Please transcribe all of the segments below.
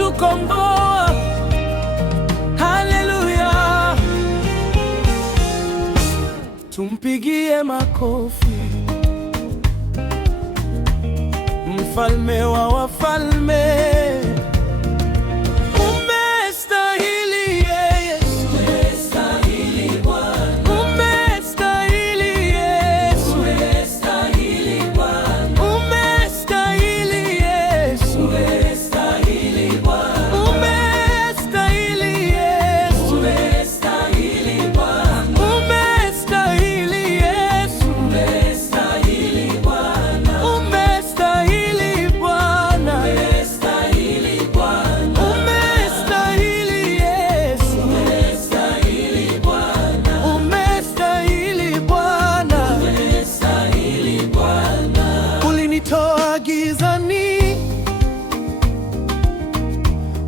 umetukomboa. Haleluya, tumpigie makofi mfalme wa wafalme.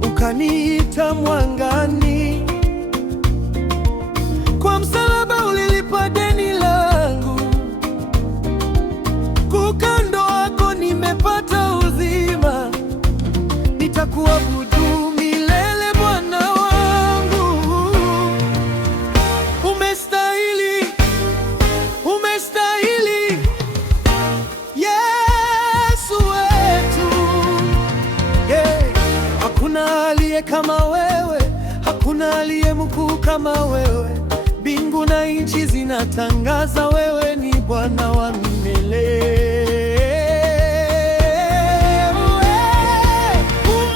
Ukaniita mwangani, kwa msalaba ulilipa deni langu, kwa upendo wako nimepata uzima. Nitakuabudu milele Bwana wangu. Umestahili, umestahili Yesu wetu, yeah. Hakuna aliye kama wewe, hakuna aliye mkuu kama wewe. Mbingu na nchi zinatangaza wewe ni Bwana wa milele.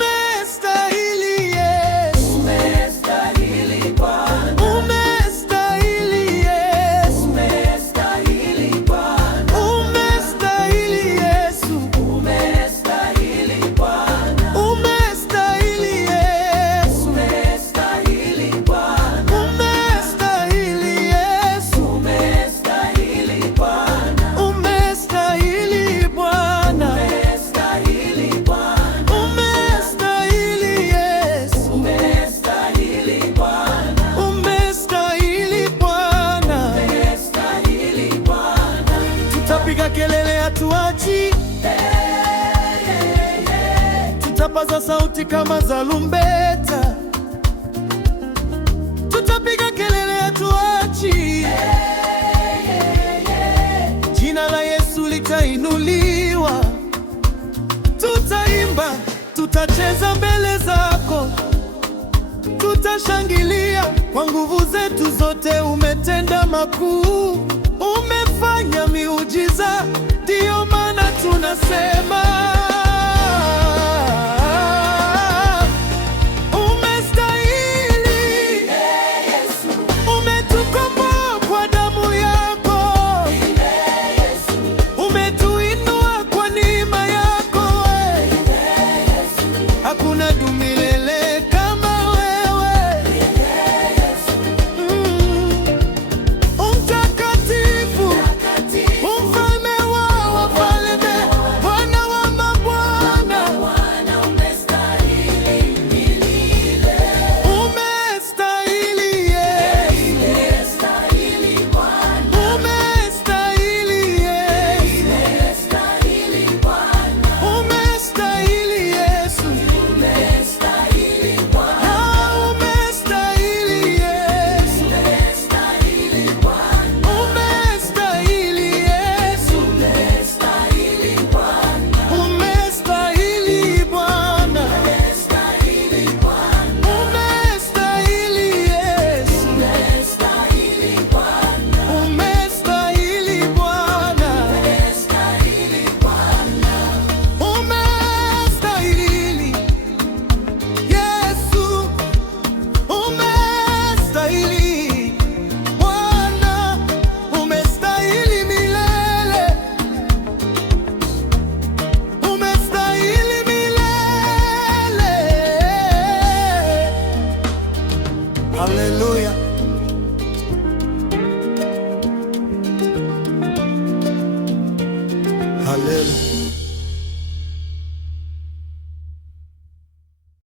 Umestahili Yesu, umestahili Bwana, umestahili Yesu, umestahili Bwana, umestahili Yesu, umestahili Bwana, umestahili Yesu, umestahili Bwana, umestahili Yesu, umestahili Bwana, umestahili Bwana, umestahili Bwana, umestahili Yesu, umestahili Bwana, umestahili Bwana, umestahili Bwana. Tutapiga kelele hatuachi, tutapaza sauti kama zarumbeta, tutapiga kelele hatuachi. Jina la Yesu litainuliwa, tutaimba, tutacheza mbele zako, tutashangilia kwa nguvu zetu zote. Umetenda makuu, umefanya miujiza, ndiyo maana tunasema umestahili. Umetukomboa kwa damu yako, umetuinua kwa neema yako. Hakuna dunia